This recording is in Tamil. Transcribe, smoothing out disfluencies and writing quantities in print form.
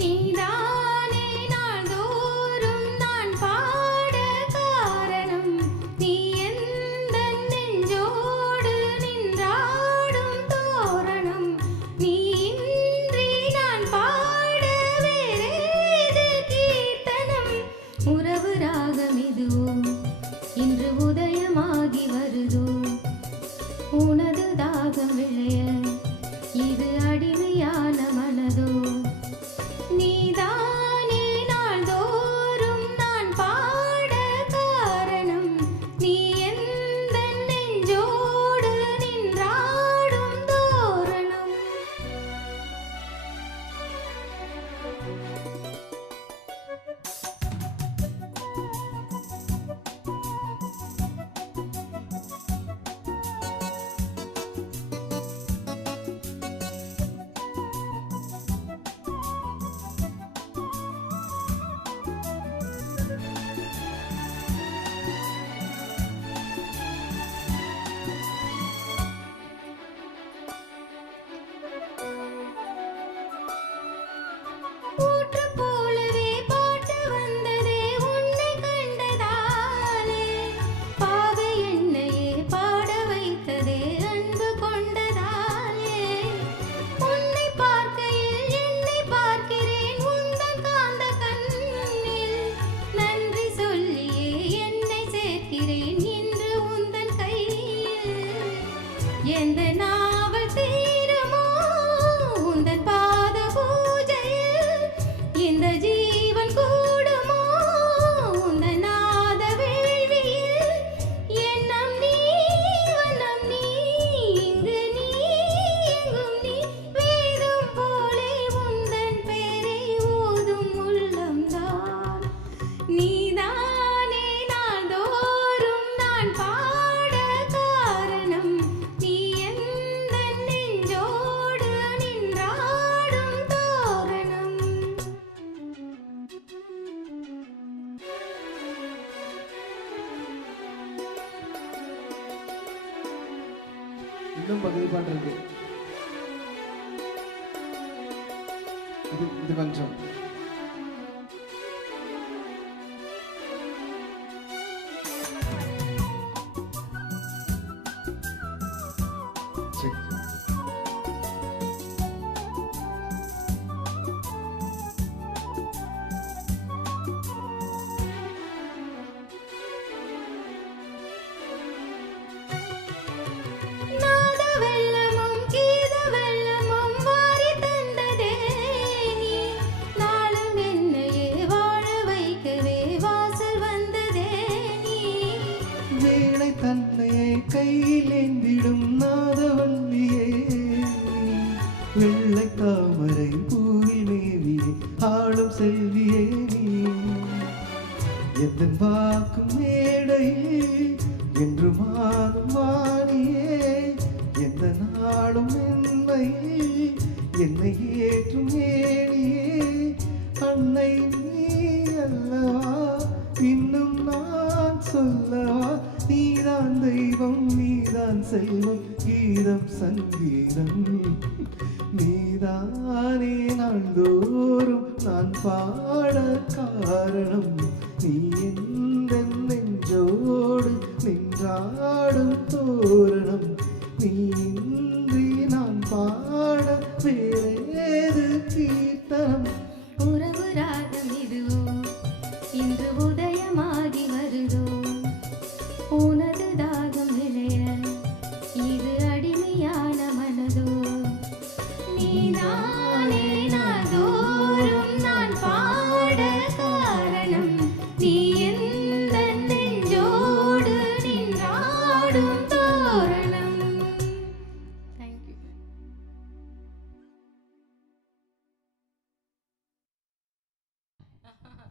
நீதானே நாள்தோறும் நான் பாட காரணம் நீ எந்தன் நெஞ்சோடு நின்றாடும் தோரணம் நீ இன்றி நான் பாட வேறேது கீர்த்தனம் உறவு ராகம் இதுவோ இன்று உதயமாகி வருதோ உனது தாகம் விளைய இது அடிமையான மனதோ நீதானே நாள்தோறும் நான் பாட காரணம் நீ எந்தன் நெஞ்சோடு நின்றாடும் தோரணம். ஊற்று போலவே பாட்டு வந்ததே உன்னை கண்டதாலே பாவை என்னையே பாட வைத்ததே அன்பு கொண்டதாலே உன்னை பார்க்கையில் என்னை பார்க்கிறேன் உந்தன் காந்த கண்ணில் நன்றி சொல்லியே என்னை சேர்க்கிறேன் இன்று உந்தன் கையில் எந்த நாவல் தீருமோ உந்தன் பாத பூஜையில் இந்த ஜீவன் கூடுமோ உந்தன் நாத வேள்வியில் எண்ணம் நீ வண்ணம் நீ இங்கு நீ எங்கும் நீ வேதம் போலே உந்தன் பேரை ஓதும் உள்ளம்தான் நீதானே நாள்தோறும் நான் பாட காரணம் நீ எந்தன் நெஞ்சோடு நின்றாடும் தோரணம். இன்னும் பகுதி பாட்டு இருக்கு. இது கொஞ்சம் சரி. நாத வெள்ளமும் கீத வெள்ளமும் வாரி தந்ததே நீ நாளும் என்னையே வாழ வைக்கவே வாசல் வந்ததே நீ வேளை தன்னையை கையில் ஏந்திடும் நாதவல்லியே நீ. வெள்ளை தாமரை பூவில் மேவியே ஆளும் செல்வியே நீ. எந்த வாக்கும் மேடையில் என்று மாறும் வாணியே எந்த நாளும் மென்மையில் என்னை ஏற்றும் ஏணியே அன்னை நீ அல்லவா இன்னும் நான் சொல்லவா நீதான் தெய்வம் நீதான் செல்வம் கீதம் சங்கீதம் நீதானே நாள்தோறும் நான் பாட காரணம் நீ எந்த நெஞ்சோடு நின்றாடும் தோரணம்.